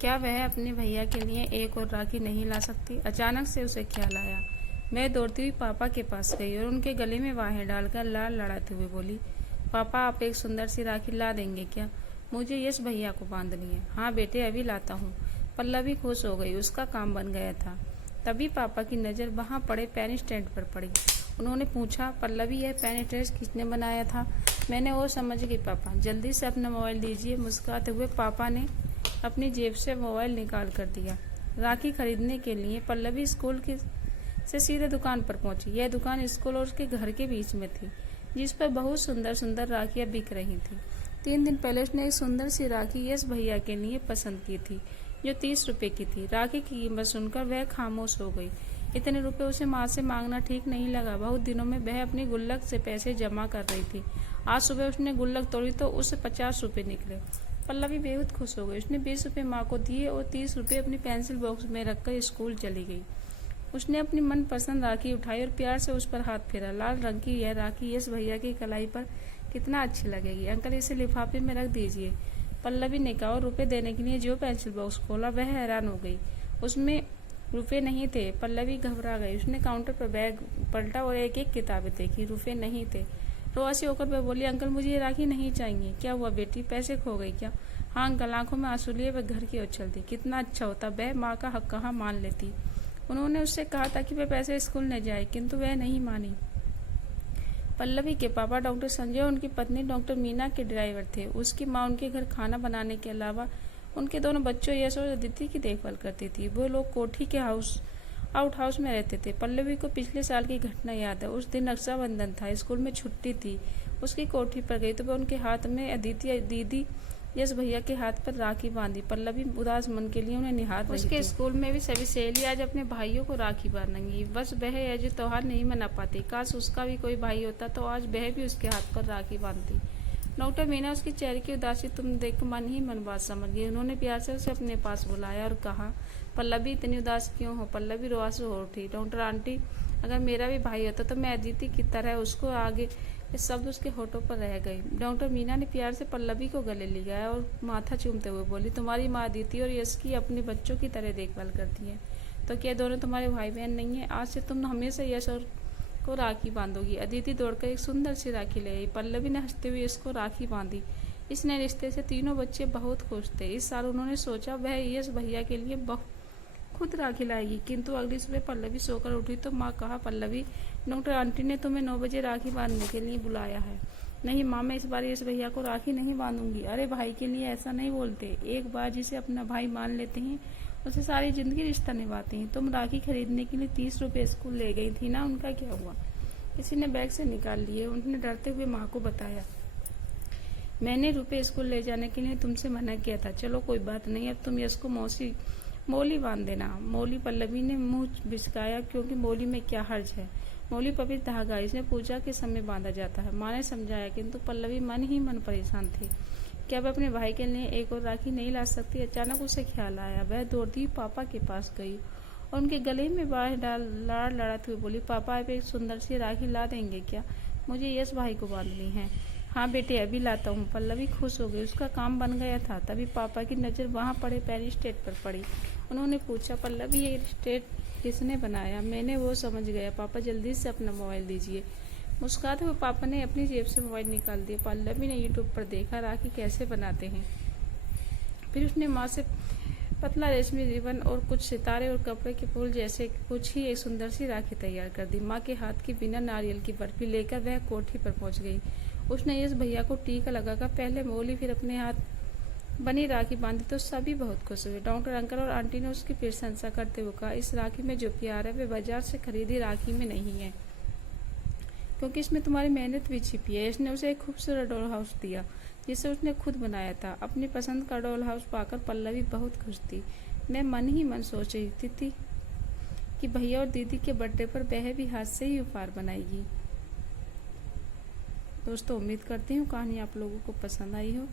क्या वह अपने भैया के लिए एक और राखी नहीं ला सकती? अचानक से उसे ख्याल आया। मैं दौड़ती हुई पापा के पास गई और उनके गले में बाहें डालकर लाड लड़ाते हुए बोली, पापा आप एक सुंदर सी राखी ला देंगे क्या? मुझे यश भैया को बांधनी है। हाँ बेटे, अभी लाता हूँ। पल्लवी खुश हो गई, उसका काम बन गया था। तभी पापा की नज़र वहाँ पड़े पेन स्टैंड पर पड़ी। उन्होंने पूछा, पल्लवी यह पेन स्टैंड किसने बनाया था? मैंने वो समझ गई पापा, जल्दी से अपना मोबाइल दीजिए। मुस्कुराते हुए पापा ने अपनी जेब से मोबाइल निकाल कर दिया। राखी खरीदने के लिए पल्लवी स्कूल की से सीधे दुकान पर पहुंची। यह दुकान स्कूल और उसके घर के बीच में थी, जिस पर बहुत सुंदर सुंदर राखियां बिक रही थी। 3 दिन पहले उसने एक सुंदर सी राखी यश भैया के लिए पसंद की थी, जो 30 रुपए की थी। राखी की कीमत सुनकर वह खामोश हो गई। इतने रुपए उसे माँ से मांगना ठीक नहीं लगा। बहुत दिनों में वह अपनी गुल्लक से पैसे जमा कर रही थी। आज सुबह उसने गुल्लक तोड़ी तो उससे 50 रुपए निकले। पल्लवी बेहद खुश हो गई। उसने 20 रुपए माँ को दिए और 30 रुपए अपनी पेंसिल बॉक्स में रखकर स्कूल चली गई। उसने अपनी मनपसंद राखी उठाई और प्यार से उस पर हाथ फेरा। लाल रंग की यह राखी यश भैया की कलाई पर कितना अच्छी लगेगी। अंकल, इसे लिफाफे में रख दीजिए, पल्लवी ने कहा। और रुपए देने के लिए जो पेंसिल बॉक्स खोला, वह हैरान हो गई। उसमें रुपए नहीं थे। पल्लवी घबरा गई। उसने काउंटर पर बैग पलटा और एक एक किताबें देखी। रुपए नहीं थे। रोआसी होकर वह बोली, अंकल मुझे ये राखी नहीं चाहिए। क्या हुआ बेटी, पैसे खो गई क्या? हाँ अंकल। आंखों में आंसू लिए वह घर की ओर चल दी। कितना अच्छा होता वह माँ का हक कहाँ मान लेती। उन्होंने उससे कहा था कि वह पैसे स्कूल न जाए, किंतु वह नहीं मानी। पल्लवी के पापा डॉक्टर संजय और उनकी पत्नी डॉक्टर मीना के ड्राइवर थे। उसकी माँ उनके घर खाना बनाने के अलावा उनके दोनों बच्चों यश और अदिति की देखभाल करती थी। वो लोग कोठी के आउट हाउस में रहते थे। पल्लवी को पिछले साल की घटना याद है। उस दिन रक्षाबंधन था, स्कूल में छुट्टी थी। उसकी कोठी पर गई तो वह उनके हाथ में अदिति दीदी यश भैया के हाथ पर राखी बांधी। पल्लवी उदास मन के लिए उन्हें निहार रही थी। उसके स्कूल में भी सभी सहेली आज अपने भाइयों को राखी बांधेंगी। बस वह यह जो त्योहार नहीं मना पाती। काश उसका भी कोई भाई होता तो आज वह भी उसके हाथ पर राखी बांधती। डॉक्टर मीना उसके चेहरे की उदासी तुम देख मन ही मन बात समझ गई। उन्होंने प्यार से उसे अपने पास बुलाया और कहा, पल्लवी इतनी उदास क्यों हो? पल्लवी रोआसू हो उठी। डॉक्टर आंटी, अगर मेरा भी भाई होता तो मैं अदिति की तरह उसको आगे। इस शब्द उसके होठों पर रह गई। डॉक्टर मीना ने प्यार से पल्लवी को गले लिया और माथा चूमते हुए बोली, तुम्हारी माँ अदिति और यश की अपने बच्चों की तरह देखभाल करती है, तो क्या दोनों तुम्हारे भाई बहन नहीं है? आज से तुम हमेशा यश और को राखी बांधोगी। अदिति दौड़कर एक सुंदर सी राखी ले आई। पल्लवी ने हंसते हुए इसको राखी बांधी। इस नए रिश्ते से तीनों बच्चे बहुत खुश थे। इस साल उन्होंने सोचा वह यश भैया के लिए खुद राखी लाएगी, किंतु अगली सुबह पल्लवी सोकर उठी तो माँ कहा, पल्लवी डॉक्टर आंटी ने तुम्हें 9 बजे राखी बांधने के लिए बुलाया है। नहीं माँ, मैं इस बार यश भैया को राखी नहीं बांधूंगी। अरे भाई के लिए ऐसा नहीं बोलते। एक बार जिसे अपना भाई मान लेते हैं उसे सारी जिंदगी रिश्ता निभाते हैं। तुम राखी खरीदने के लिए 30 रुपए स्कूल ले गई थी ना, उनका क्या हुआ? किसी ने बैग से निकाल लिए। उन्होंने डरते हुए माँ को बताया, मैंने रुपए स्कूल ले जाने के लिए तुमसे मना किया था। चलो कोई बात नहीं, अब तुम यश को मोली बांध देना। मोली? पल्लवी ने मुंह बिचकाया, क्योंकि मोली में क्या हर्ज है? मोली पवित्र धागा, इसमें पूजा के समय बांधा जाता है। माँ ने समझाया, किंतु पल्लवी मन ही मन परेशान थी। क्या वह अपने भाई के लिए एक और राखी नहीं ला सकती? अचानक उसे ख्याल आया। वह दौड़ती हुई पापा के पास गई और उनके गले में बाहें लाड़ लड़ाते हुए बोली, पापा आप एक सुंदर सी राखी ला देंगे क्या? मुझे यश भाई को बांधनी है। हाँ बेटे, अभी लाता हूँ। पल्लवी खुश हो गई, उसका काम बन गया था। तभी पापा की नज़र वहाँ पड़े पेन स्टेट पर पड़ी। उन्होंने पूछा, पल्लवी ये स्टेट किसने बनाया? मैंने वो समझ गया पापा, जल्दी से अपना मोबाइल दीजिए। मुस्कुराते हुए पापा ने अपनी जेब से मोबाइल निकाल दिया। पल्लवी ने यूट्यूब पर देखा राखी कैसे बनाते हैं। फिर उसने माँ से पतला रेशमी रिबन और कुछ सितारे और कपड़े के फूल जैसे कुछ ही एक सुंदर सी राखी तैयार कर दी। माँ के हाथ की बिना नारियल की बर्फी लेकर वह कोठी पर पहुंच गई। उसने यश भैया को टीका लगाकर पहले मोली फिर अपने हाथ बनी राखी बांधी तो सभी बहुत खुश हुए। डॉक्टर अंकल और आंटी ने उसकी प्रशंसा करते हुए कहा, इस राखी में जो प्यार है वे बाजार से खरीदी राखी में नहीं है, क्योंकि इसमें तुम्हारी मेहनत भी छिपी है। इसने उसे एक खूबसूरत डॉल हाउस दिया, जिसे उसने खुद बनाया था। अपनी पसंद का डॉल हाउस पाकर पल्लवी बहुत खुश थी। मैं मन ही मन सोच रही थी कि भैया और दीदी के बर्थडे पर वह भी हाथ से ही उपहार बनाएगी। दोस्तों, उम्मीद करती हूँ कहानी आप लोगों को पसंद आई हो।